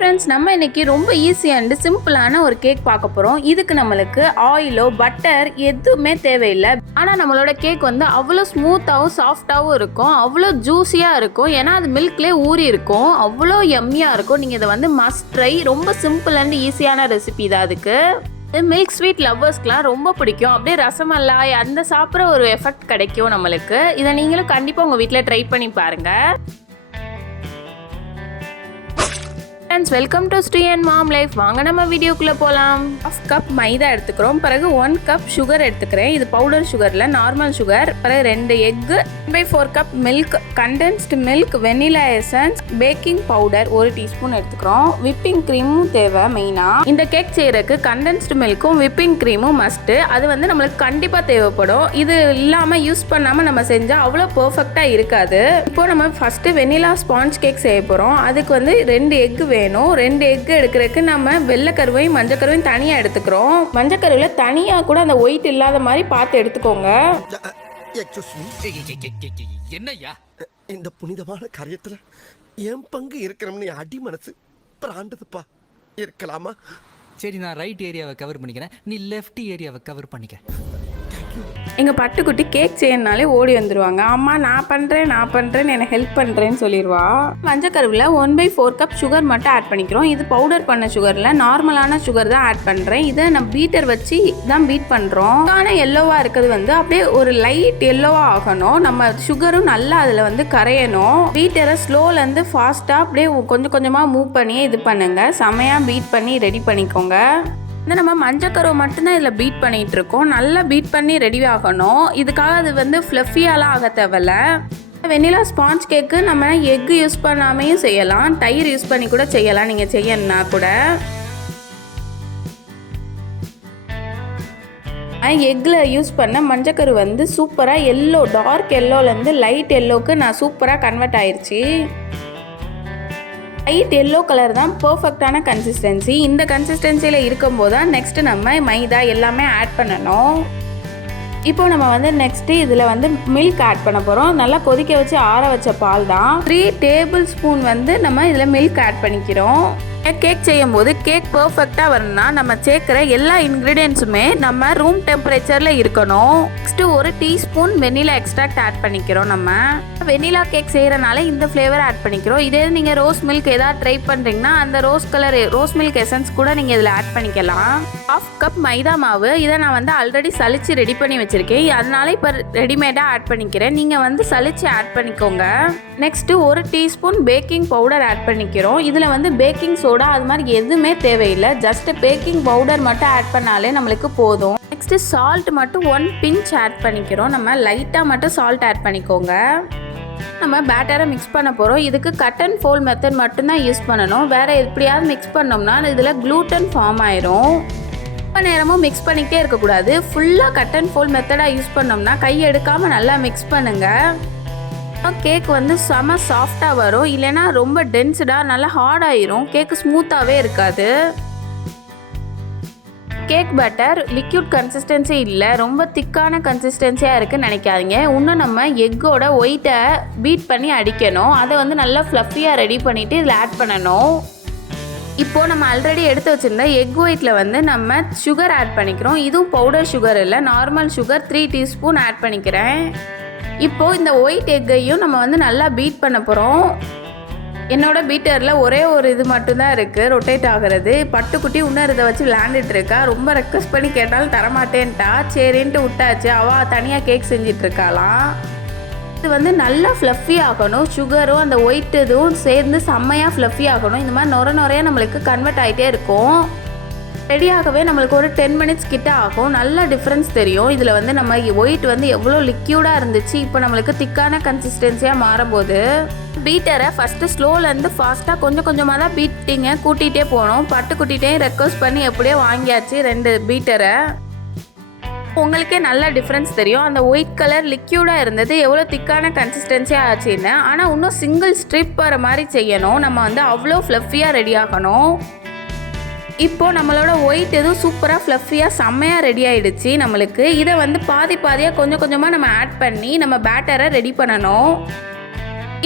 Friends, நம்ம இன்னைக்கு ரொம்ப ஈஸி அண்ட் சிம்பிளான ஒரு கேக் பார்க்க போகிறோம். இதுக்கு நம்மளுக்கு ஆயிலோ பட்டர் எதுவுமே தேவையில்லை. ஆனால் நம்மளோட கேக் வந்து அவ்வளோ ஸ்மூத்தாகவும் சாஃப்டாகவும் இருக்கும், அவ்வளோ ஜூஸியாக இருக்கும். ஏன்னா அது மில்க்லேயே ஊறி இருக்கும், அவ்வளோ எம்மியாக இருக்கும். நீங்கள் இதை வந்து மஸ்ட் ட்ரை. ரொம்ப சிம்பிள் அண்ட் ஈஸியான ரெசிபி தான். அதுக்கு மில்க் ஸ்வீட் லவ்வர்ஸ்க்குலாம் ரொம்ப பிடிக்கும். அப்படியே ரசமல்லாய் அந்த சாப்பிட்ற ஒரு எஃபெக்ட் கிடைக்கும் நம்மளுக்கு. இதை நீங்களும் கண்டிப்பாக உங்கள் வீட்டில் ட்ரை பண்ணி பாருங்கள். Friends, welcome to Sri and mom life. வாங்க நம்ம வீடியோக்குள்ளே போகலாம். 1/2 கப் மைதா எடுத்துக்கிறோம். பிறகு 1 கப் சுகர் எடுத்துக்கிறேன். இது பவுடர் சுகரில் நார்மல் சுகர். பிறகு 2 egg, 1/4 cup milk, condensed milk, vanilla essence, baking powder 1 teaspoon எடுத்துக்கிறோம். விப்பிங் க்ரீமும் தேவை. மெயினாக இந்த கேக் செய்கிறதுக்கு கண்டென்ஸ்டு மில்க்கும் விப்பிங் க்ரீமும் மஸ்ட்டு. அது வந்து நம்மளுக்கு கண்டிப்பாக தேவைப்படும். இது இல்லாமல் யூஸ் பண்ணாமல் நம்ம செஞ்சால் அவ்வளோ பர்ஃபெக்டாக இருக்காது. இப்போ நம்ம ஃபஸ்ட்டு வெனிலா ஸ்பாஞ்ச் கேக் செய்ய போகிறோம். அதுக்கு வந்து 2 எக்கு வேணும். 2 எக்கு எடுக்கிறதுக்கு நம்ம வெள்ளைக்கருவையும் மஞ்சக்கருவையும் தனியாக எடுத்துக்கிறோம். மஞ்சக்கருவில் தனியாக கூட அந்த ஒயிட் இல்லாத மாதிரி பார்த்து எடுத்துக்கோங்க. என்னையா இந்த புனிதமான காரியத்துல என் பங்கு இருக்கணும்னு அடி மனசு பிராண்டதுப்பா. இருக்கலாமா? சரி, நான் ரைட் ஏரியாவை கவர் பண்ணிக்கிறேன், நீ லெஃப்ட் ஏரியாவை கவர் பண்ணிக்க. எங்கள் பட்டுக்குட்டி கேக் செய்யணுனாலே ஓடி வந்துடுவாங்க. அம்மா நான் பண்ணுறேன்னு என்னை ஹெல்ப் பண்ணுறேன்னு சொல்லிடுவா. மஞ்சக்கருவில் 1/4 கப் சுகர் மட்டும் ஆட் பண்ணிக்கிறோம். இது பவுடர் பண்ண சுகரில் நார்மலான சுகர் தான் ஆட் பண்ணுறேன். இதை நம்ம பீட்டர் வச்சு தான் பீட் பண்ணுறோம். ஆனால் எல்லோவாக இருக்கிறது வந்து அப்படியே ஒரு லைட் எல்லோவாக ஆகணும். நம்ம சுகரும் நல்லா அதில் வந்து கரையணும். பீட்டரை ஸ்லோலேருந்து ஃபாஸ்ட்டாக அப்படியே கொஞ்சம் கொஞ்சமாக மூவ் பண்ணியே இது பண்ணுங்க. செமையாக பீட் பண்ணி ரெடி பண்ணிக்கோங்க. நம்ம மஞ்சக்கருவை மட்டும்தான் இதில் பீட் பண்ணிகிட்டு இருக்கோம். நல்லா பீட் பண்ணி ரெடி ஆகணும். இதுக்காக அது வந்து ஃப்ளஃபியாலாம் ஆக தேவையில்ல. வெனிலா ஸ்பாஞ்ச் கேக்கு நம்ம எக்கு யூஸ் பண்ணாமையும் செய்யலாம், தயிர் யூஸ் பண்ணி கூட செய்யலாம். நீங்கள் செய்யணுன்னா கூட எக்கில் யூஸ் பண்ண மஞ்சக்கரு வந்து சூப்பராக எல்லோ, டார்க் எல்லோலேருந்து லைட் எல்லோவுக்கு நான் சூப்பராக கன்வெர்ட் ஆயிடுச்சு. லைட் எல்லோ கலர் தான் பர்ஃபெக்டான கன்சிஸ்டன்சி. இந்த கன்சிஸ்டன்சியில் இருக்கும்போது தான் நெக்ஸ்ட்டு நம்ம மைதா எல்லாமே ஆட் பண்ணணும். இப்போ நம்ம வந்து நெக்ஸ்ட்டு இதில் வந்து மில்க் ஆட் பண்ண போகிறோம். நல்லா கொதிக்க வச்சு ஆற வச்ச பால் தான். 3 டேபிள் ஸ்பூன் வந்து நம்ம இதில் மில்க் ஆட் பண்ணிக்கிறோம். கேக் செய்யும் போது கேக் பர்ஃபெக்டாக வரணும்னா நம்ம சேர்க்குற எல்லா இன்க்ரீடியன்ஸுமே நம்ம ரூம் டெம்பரேச்சரில் இருக்கணும். Next 1 teaspoon vanilla extract add பண்ணிக்கிறோம். நம்ம வெனிலா கேக் செய்கிறனால இந்த ஃப்ளேவர் ஆட் பண்ணிக்கிறோம். இதே நீங்கள் ரோஸ் மில்க் எதாவது ட்ரை பண்ணுறீங்கன்னா அந்த ரோஸ் மில்க் எசன்ஸ் கூட நீங்கள் இதில் ஆட் பண்ணிக்கலாம். 1/2 கப் மைதா மாவு, இதை நான் வந்து ஆல்ரெடி சலிச்சு ரெடி பண்ணி வச்சுருக்கேன். அதனால இப்போ ரெடிமேடாக ஆட் பண்ணிக்கிறேன். நீங்கள் வந்து சலிச்சு ஆட் பண்ணிக்கோங்க. Next 1 teaspoon baking powder add பண்ணிக்கிறோம். இதில் வந்து பேக்கிங் சோடா அது மாதிரி எதுவுமே தேவையில்லை. ஜஸ்ட் பேக்கிங் பவுடர் மட்டும் ஆட் பண்ணாலே நம்மளுக்கு போதும். நெக்ஸ்ட்டு சால்ட் மட்டும் 1 பிஞ்ச் ஆட் பண்ணிக்கிறோம். நம்ம லைட்டாக மட்டும் சால்ட் ஆட் பண்ணிக்கோங்க. நம்ம பேட்டரை மிக்ஸ் பண்ண போகிறோம். இதுக்கு கட் அண்ட் ஃபோல்ட் மெத்தட் மட்டும்தான் யூஸ் பண்ணணும். வேறு எப்படியாவது மிக்ஸ் பண்ணோம்னா இதில் க்ளூட்டன் ஃபார்ம் ஆயிரும். ரொம்ப நேரமும் மிக்ஸ் பண்ணிக்கிட்டே இருக்கக்கூடாது. ஃபுல்லாக கட் அண்ட் ஃபோல்ட் மெத்தடாக யூஸ் பண்ணோம்னா கை எடுக்காமல் நல்லா மிக்ஸ் பண்ணுங்கள். கேக் வந்து செம சாஃப்டாக வரும். இல்லைன்னா ரொம்ப டென்ஸ்டாக நல்லா ஹார்ட் ஆயிரும். கேக்கு ஸ்மூத்தாகவே இருக்காது. கேக் பேட்டர் லிக்யூட் கன்சிஸ்டன்சி இல்லை, ரொம்ப திக்கான கன்சிஸ்டன்சியாக இருக்குன்னு நினைக்காதீங்க. இன்னும் நம்ம எக்கோட ஒயிட்டை பீட் பண்ணி அடிக்கணும். அதை வந்து நல்லா ஃப்ளஃபியாக ரெடி பண்ணிவிட்டு இதில் ஆட் பண்ணணும். இப்போது நம்ம ஆல்ரெடி எடுத்து வச்சுருந்த எக் ஒயிட்டில் வந்து நம்ம சுகர் ஆட் பண்ணிக்கிறோம். இதுவும் பவுடர் சுகர் இல்லை, நார்மல் சுகர் 3 டீஸ்பூன் ஆட் பண்ணிக்கிறேன். இப்போது இந்த ஒயிட் எக்கையும் நம்ம வந்து நல்லா பீட் பண்ண போகிறோம். என்னோட பீட்டரில் ஒரே ஒரு இது மட்டும்தான் இருக்குது, ரொட்டேட் ஆகிறது. பட்டுக்குட்டி இன்னும் இதை வச்சு விளையாண்டுட்டு இருக்கா. ரொம்ப ரெக்வஸ்ட் பண்ணி கேட்டாலும் தரமாட்டேன்ட்டா. சரின்ட்டு விட்டாச்சு. அவள் தனியாக கேக் செஞ்சிட்ருக்காளாம். இது வந்து நல்லா ஃப்ளஃபி ஆகணும். சுகரும் அந்த ஒயிட் இதுவும் சேர்ந்து செம்மையாக ஃப்ளஃபி ஆகணும். இந்த மாதிரி நுரையாக நம்மளுக்கு கன்வெர்ட் ஆகிட்டே இருக்கும். ரெடியாகவே நம்மளுக்கு ஒரு 10 மினிட்ஸ் கிட்ட ஆகும். நல்ல டிஃப்ரென்ஸ் தெரியும். இதில் வந்து நம்ம ஒயிட் வந்து எவ்வளோ லிக்யூடாக இருந்துச்சு, இப்போ நம்மளுக்கு திக்கான கன்சிஸ்டன்சியாக மாறும்போது பீட்டரை ஃபஸ்ட்டு ஸ்லோலேருந்து ஃபாஸ்ட்டாக கொஞ்சம் கொஞ்சமாக தான் கூட்டிகிட்டே போகணும். பட்டுக்குட்டிகிட்டையும் ரெக்வஸ்ட் பண்ணி எப்படியோ வாங்கியாச்சு 2 பீட்டரை. உங்களுக்கே நல்ல டிஃப்ரென்ஸ் தெரியும். அந்த ஒயிட் கலர் லிக்யூடாக இருந்தது எவ்வளோ திக்கான கன்சிஸ்டன்சியாக ஆச்சுன்னு. ஆனால் இன்னும் சிங்கிள் ஸ்ட்ரிப் வர மாதிரி செய்யணும். நம்ம வந்து அவ்வளோ ஃப்ளஃபியாக ரெடி ஆகணும். இப்போது நம்மளோட ஒயிட் எதுவும் சூப்பராக ஃப்ளஃபியாக செம்மையாக ரெடி ஆகிடுச்சு நம்மளுக்கு. இதை வந்து பாதியாக கொஞ்சம் கொஞ்சமாக நம்ம ஆட் பண்ணி நம்ம பேட்டரை ரெடி பண்ணணும்.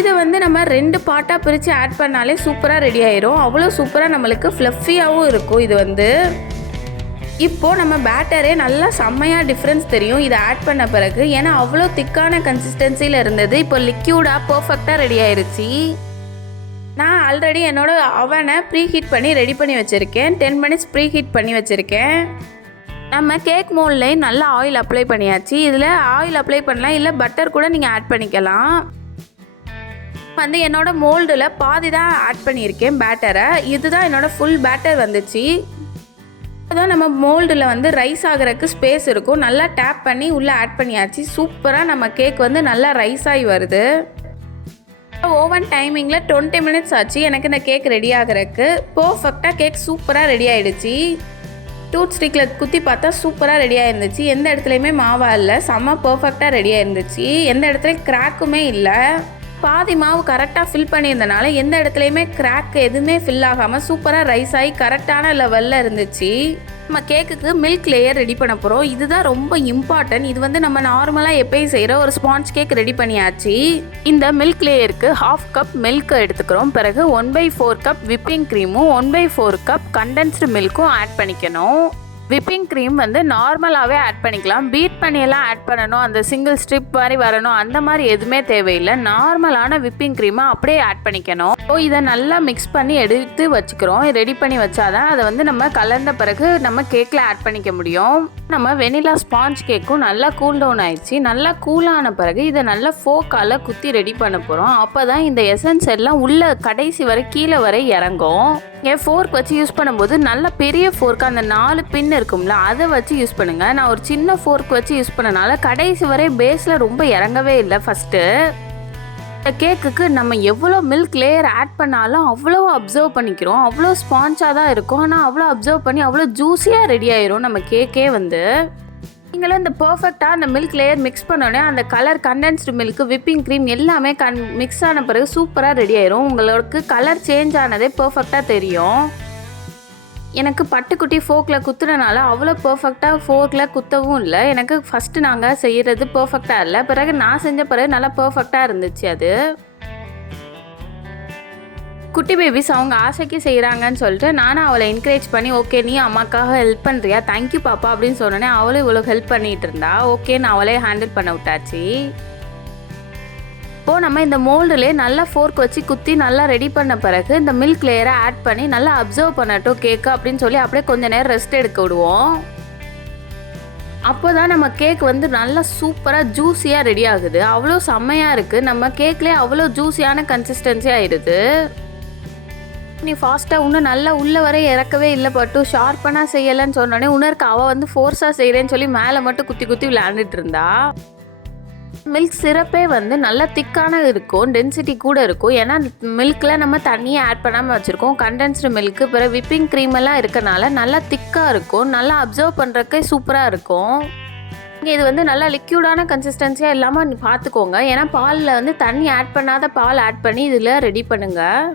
இதை வந்து நம்ம 2 பார்ட்டாக பிரித்து ஆட் பண்ணாலே சூப்பராக ரெடி ஆயிரும். அவ்வளோ சூப்பராக நம்மளுக்கு ஃப்ளஃபியாகவும் இருக்கும் இது வந்து. இப்போது நம்ம பேட்டரே நல்லா செம்மையாக டிஃப்ரென்ஸ் தெரியும் இதை ஆட் பண்ண பிறகு. ஏன்னா அவ்வளோ திக்கான கன்சிஸ்டன்சியில் இருந்தது, இப்போ லிக்யூடாக பர்ஃபெக்டாக ரெடி ஆயிடுச்சு. நான் ஆல்ரெடி என்னோடய அவனை ப்ரீ ஹீட் பண்ணி ரெடி பண்ணி வச்சுருக்கேன். 10 மினிட்ஸ் ப்ரீ ஹீட் பண்ணி வச்சுருக்கேன். நம்ம கேக் மோல்ட்லேயும் நல்லா ஆயில் அப்ளை பண்ணியாச்சு. இதில் ஆயில் அப்ளை பண்ணலாம், இல்லை பட்டர் கூட நீங்கள் ஆட் பண்ணிக்கலாம். வந்து என்னோடய மோல்டில் பாதி தான் ஆட் பண்ணியிருக்கேன் பேட்டரை. இதுதான் என்னோடய ஃபுல் பேட்டர் வந்துச்சு. அதுதான் நம்ம மோல்டில் வந்து ரைஸ் ஆகிறதுக்கு ஸ்பேஸ் இருக்கும். நல்லா டேப் பண்ணி உள்ளே ஆட் பண்ணியாச்சு. சூப்பராக நம்ம கேக் வந்து நல்லா ரைஸ் ஆகி வருது. ஓவன் டைமிங்கில் 20 மினிட்ஸ் ஆச்சு எனக்கு இந்த கேக் ரெடி ஆகிறதுக்கு. பர்ஃபெக்டாக கேக் சூப்பராக ரெடி ஆகிடுச்சு. டூத் ஸ்டிக்கில் குத்தி பார்த்தா சூப்பராக ரெடியாக இருந்துச்சு. எந்த இடத்துலையுமே மாவா இல்லை, செம்ம பர்ஃபெக்டாக ரெடியாக இருந்துச்சு. எந்த இடத்துலையும் கிராக்குமே இல்லை. பாதி மாவு கரெக்டாக ஃபில் பண்ணியிருந்தனால எந்த இடத்துலையுமே கிராக் எதுவுமே ஃபில் ஆகாமல் சூப்பராக ரைஸ் ஆகி கரெக்டான லெவலில் இருந்துச்சு. நம்ம கேக்குக்கு மில்க் லேயர் ரெடி பண்ண போகிறோம். இதுதான் ரொம்ப இம்பார்ட்டன்ட். இது வந்து நம்ம நார்மலாக எப்பயும் செய்கிற ஒரு ஸ்பாஞ்ச் கேக் ரெடி பண்ணியாச்சு. இந்த மில்க் லேயருக்கு 1/2 கப் மில்க் எடுத்துக்கிறோம். பிறகு 1/4 கப் விப்பிங் க்ரீமும் 1/4 கப் கண்டென்ஸ்டு மில்க்கும் ஆட் பண்ணிக்கணும். விப்பிங் க்ரீம் வந்து நார்மலாகவே ஆட் பண்ணிக்கலாம். பீட் பண்ணியெல்லாம் ஆட் பண்ணணும், அந்த சிங்கிள் ஸ்ட்ரிப் மாதிரி வரணும், அந்த மாதிரி எதுவுமே தேவையில்லை. நார்மலான விப்பிங் க்ரீமை அப்படியே ஆட் பண்ணிக்கணும். இதை நல்லா மிக்ஸ் பண்ணி எடுத்து வச்சுக்கிறோம். ரெடி பண்ணி வச்சாதான் அதை வந்து நம்ம கலந்த பிறகு நம்ம கேக்கில் ஆட் பண்ணிக்க முடியும். நம்ம வெனிலா ஸ்பாஞ்ச் கேக்கும் நல்லா கூல் டவுன் ஆயிடுச்சு. நல்லா கூலான பிறகு இதை நல்லா ஃபோக்கால் குத்தி ரெடி பண்ண போகிறோம். அப்போ தான் இந்த எசன்ஸ் எல்லாம் உள்ள கடைசி வரை கீழே வரை இறங்கும். ஃபோர்க் வச்சு யூஸ் பண்ணும்போது நல்ல பெரிய ஃபோர்க்கு, அந்த 4 பின் இருக்கும்ல, அதை வச்சு யூஸ் பண்ணுங்கள். நான் ஒரு சின்ன ஃபோர்க் வச்சு யூஸ் பண்ணனால கடைசி வரை பேஸில் ரொம்ப இறங்கவே இல்லை. ஃபஸ்ட்டு இந்த கேக்குக்கு நம்ம எவ்வளோ மில்க் லேயர் ஆட் பண்ணாலும் அவ்வளோ அப்சர்வ் பண்ணிக்கிறோம். அவ்வளோ ஸ்பான்ச்சாக தான் இருக்கும், ஆனால் அவ்வளோ அப்சர்வ் பண்ணி அவ்வளோ ஜூஸியாக ரெடி ஆயிரும் நம்ம கேக்கே வந்து. நீங்களும் இந்த பர்ஃபெக்டாக அந்த மில்க் லேயர் மிக்ஸ் பண்ணோடனே அந்த colour condensed milk whipping cream எல்லாமே மிக்ஸ் ஆன பிறகு சூப்பராக ரெடி ஆயிரும். உங்களுக்கு கலர் சேஞ்ச் ஆனதே பர்ஃபெக்டாக தெரியும். எனக்கு பட்டுக்குட்டி ஃபோக்கில் குத்துறனால அவ்வளோ பர்ஃபெக்டாக ஃபோக்கில் குத்தவும் இல்லை. எனக்கு ஃபஸ்ட்டு நாங்கள் செய்கிறது பர்ஃபெக்டாக இல்லை, பிறகு நான் செஞ்ச பிறகு நல்லா பர்ஃபெக்டாக இருந்துச்சு. அது குட்டி பேபிஸ் அவங்க ஆசைக்கு செய்கிறாங்கன்னு சொல்லிட்டு நானும் அவளை என்கரேஜ் பண்ணி, ஓகே நீ அம்மாக்காக ஹெல்ப் பண்ணுறியா, தேங்க்யூ பாப்பா அப்படின்னு சொன்னோன்னே அவளும் இவ்வளோ ஹெல்ப் பண்ணிகிட்டு இருந்தா. ஓகேன்னு அவளே ஹேண்டில் பண்ண விட்டாச்சு. இப்போது நம்ம இந்த மோல்டுலேயே நல்லா ஃபோர்க் வச்சு குத்தி நல்லா ரெடி பண்ண பிறகு இந்த மில்க் லேயரை ஆட் பண்ணி நல்லா அப்சர்வ் பண்ணட்டும் கேக்கு அப்படின்னு சொல்லி அப்படியே கொஞ்சம் நேரம் ரெஸ்ட் எடுக்க விடுவோம். அப்போ தான் நம்ம கேக் வந்து நல்லா சூப்பராக ஜூஸியாக ரெடி ஆகுது. அவ்வளோ செம்மையாக இருக்குது. நம்ம கேக்லேயே அவ்வளோ ஜூஸியான கன்சிஸ்டன்சி ஆகிடுது. நீ ஃபாஸ்ட்டாக இன்னும் நல்லா உள்ளே வரை இறக்கவே இல்லை, பட்டு ஷார்ப்பனாக செய்யலைன்னு சொன்னோடனே உணர்க்கு அவள் வந்து ஃபோர்ஸாக செய்கிறேன்னு சொல்லி மேலே மட்டும் குத்தி குத்தி விளையாண்டுட்டு இருந்தா. மில்க் சிரப்பே வந்து நல்லா திக்கான இருக்கும், டென்சிட்டி கூட இருக்கும். ஏன்னா மில்கில் நம்ம தண்ணியை ஆட் பண்ணாமல் வச்சுருக்கோம். கண்டென்ஸ்டு மில்க்கு பிறகு விப்பிங் க்ரீம் எல்லாம் இருக்கனால நல்லா திக்காக இருக்கும். நல்லா அப்சர்வ் பண்ணுறக்கே சூப்பராக இருக்கும். நீங்கள் இது வந்து நல்லா லிக்யூடான கன்சிஸ்டன்சியாக இல்லாமல் பார்த்துக்கோங்க. ஏன்னா பாலில் வந்து தண்ணி ஆட் பண்ணாத பால் ஆட் பண்ணி இதில் ரெடி பண்ணுங்கள்.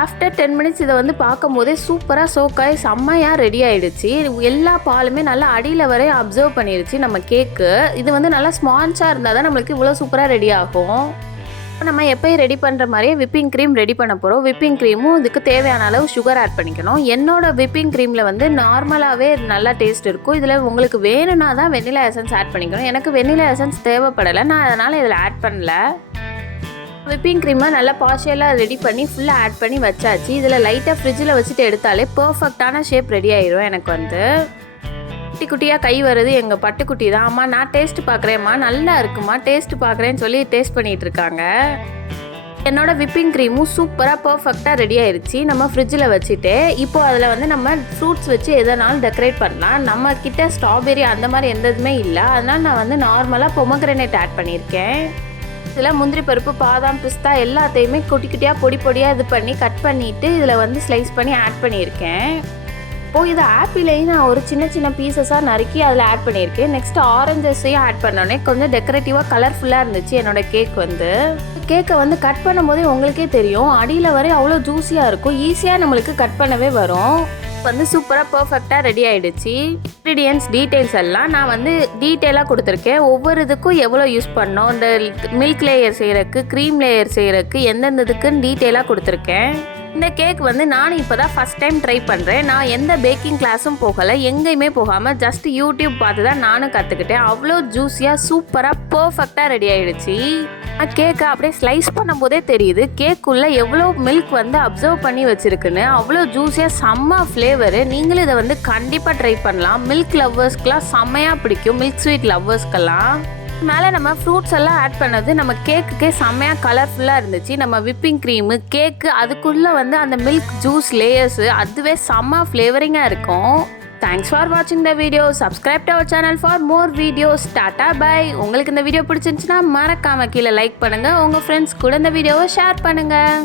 ஆஃப்டர் 10 மினிட்ஸ் இதை வந்து பார்க்கும் போதே சூப்பராக சோக்காய் செம்மையாக ரெடி ஆகிடுச்சு. எல்லா பாலுமே நல்லா அடியில் வரை அப்சர்வ் பண்ணிடுச்சு நம்ம கேக்கு. இது வந்து நல்லா ஸ்பான்ச்சாக இருந்தால் தான் நம்மளுக்கு இவ்வளோ சூப்பராக ரெடி ஆகும். நம்ம எப்போயும் ரெடி பண்ணுற மாதிரியே விப்பிங் க்ரீம் ரெடி பண்ண போகிறோம். விப்பிங் க்ரீமும் இதுக்கு தேவையான அளவு சுகர் ஆட் பண்ணிக்கணும். என்னோடய விப்பிங் க்ரீமில் வந்து நார்மலாகவே நல்லா டேஸ்ட் இருக்கும். இதில் உங்களுக்கு வேணும்னா தான் வெண்ணிலா எசன்ஸ் ஆட் பண்ணிக்கணும். எனக்கு வெண்ணிலா எசன்ஸ் தேவைப்படலை, நான் அதனால் இதில் ஆட் பண்ணல. விப்பிங் க்ரீமை நல்லா பார்ஷியலாக ரெடி பண்ணி ஃபுல்லாக ஆட் பண்ணி வச்சாச்சு. இதில் லைட்டாக ஃப்ரிட்ஜில் வச்சுட்டு எடுத்தாலே பர்ஃபெக்டான ஷேப் ரெடி ஆயிடும். எனக்கு வந்து குட்டி குட்டியாக கை வருது எங்கள் பட்டுக்குட்டி தான். அம்மா நான் டேஸ்ட்டு பார்க்குறேம்மா, நல்லா இருக்குமா, டேஸ்ட்டு பார்க்குறேன்னு சொல்லி டேஸ்ட் பண்ணிகிட்டு இருக்காங்க. என்னோடய விப்பிங் க்ரீமும் சூப்பராக பர்ஃபெக்டாக ரெடி ஆயிடுச்சு. நம்ம ஃப்ரிட்ஜில் வச்சுட்டு இப்போது அதில் வந்து நம்ம ஃப்ரூட்ஸ் வச்சு எதனாலும் டெக்கரேட் பண்ணலாம். நம்ம கிட்ட ஸ்ட்ராபெரி அந்த மாதிரி எந்த இதுவுமே இல்லை, அதனால் நான் வந்து நார்மலாக பொமக்ரனேட் ஆட் பண்ணியிருக்கேன். இதில் முந்திரி பருப்பு, பாதாம், பிஸ்தா எல்லாத்தையுமே குட்டி குட்டியாக பொடி பொடியாக இது பண்ணி கட் பண்ணிவிட்டு இதில் வந்து ஸ்லைஸ் பண்ணி ஆட் பண்ணியிருக்கேன். இப்போது இதை ஆப்பிளையும் நான் ஒரு சின்ன சின்ன பீசஸாக நறுக்கி அதில் ஆட் பண்ணியிருக்கேன். நெக்ஸ்ட்டு ஆரஞ்சஸையும் ஆட் பண்ணோன்னே கொஞ்சம் டெக்கரேட்டிவாக கலர்ஃபுல்லாக இருந்துச்சு என்னோடய கேக் வந்து. கேக்கை வந்து கட் பண்ணும்போதே உங்களுக்கே தெரியும் அடியில் வரை அவ்வளோ ஜூஸியாக இருக்கும். ஈஸியாக நம்மளுக்கு கட் பண்ணவே வரும். வந்து சூப்பராக பர்ஃபெக்டாக ரெடி ஆகிடுச்சு. இன்க்ரீடியன்ட்ஸ் டீட்டெயில்ஸ் எல்லாம் நான் வந்து டீட்டெயிலாக கொடுத்துருக்கேன். ஒவ்வொரு இதுக்கும் எவ்வளோ யூஸ் பண்ணோம், இந்த மில்க் லேயர் செய்கிறதுக்கு, க்ரீம் லேயர் செய்கிறதுக்கு எந்தெந்த இதுக்குன்னு டீட்டெயிலாக கொடுத்துருக்கேன். இந்த கேக் வந்து நானும் இப்போ தான் ஃபஸ்ட் டைம் ட்ரை பண்ணுறேன். நான் எந்த பேக்கிங் கிளாஸும் போகலை, எங்கேயுமே போகாமல் ஜஸ்ட் யூடியூப் பார்த்து தான் நானும் கற்றுக்கிட்டேன். அவ்வளோ ஜூஸியாக சூப்பராக பர்ஃபெக்டாக ரெடி ஆகிடுச்சு. கேக்கை அப்படியே ஸ்லைஸ் பண்ணும்போதே தெரியுது கேக்குள்ளே எவ்வளோ மில்க் வந்து அப்சர்வ் பண்ணி வச்சுருக்குன்னு. அவ்வளோ ஜூஸியாக செம்ம ஃப்ளேவரு. நீங்களும் இதை வந்து கண்டிப்பாக ட்ரை பண்ணலாம். மில்க் லவ்வர்ஸ்க்கெலாம் செம்மையாக பிடிக்கும், மில்க் ஸ்வீட் லவ்வர்ஸ்க்கெல்லாம். மேலே நம்ம ஃப்ரூட்ஸ் எல்லாம் ஆட் பண்ணது நம்ம கேக்குக்கே செம்மையாக கலர்ஃபுல்லாக இருந்துச்சு. நம்ம விப்பிங் க்ரீமு, கேக்கு, அதுக்குள்ளே வந்து அந்த மில்க் ஜூஸ் லேயர்ஸு, அதுவே செம்ம ஃப்ளேவரிங்காக இருக்கும். தேங்க்ஸ் ஃபார் வாட்சிங் the video. Subscribe to our channel for more videos. Tata bye. உங்களுக்கு இந்த வீடியோ பிடிச்சிருந்துச்சுன்னா மறக்காமல் கீழே லைக் பண்ணுங்கள். உங்கள் ஃப்ரெண்ட்ஸ் கூட இந்த வீடியோவை ஷேர் பண்ணுங்கள்.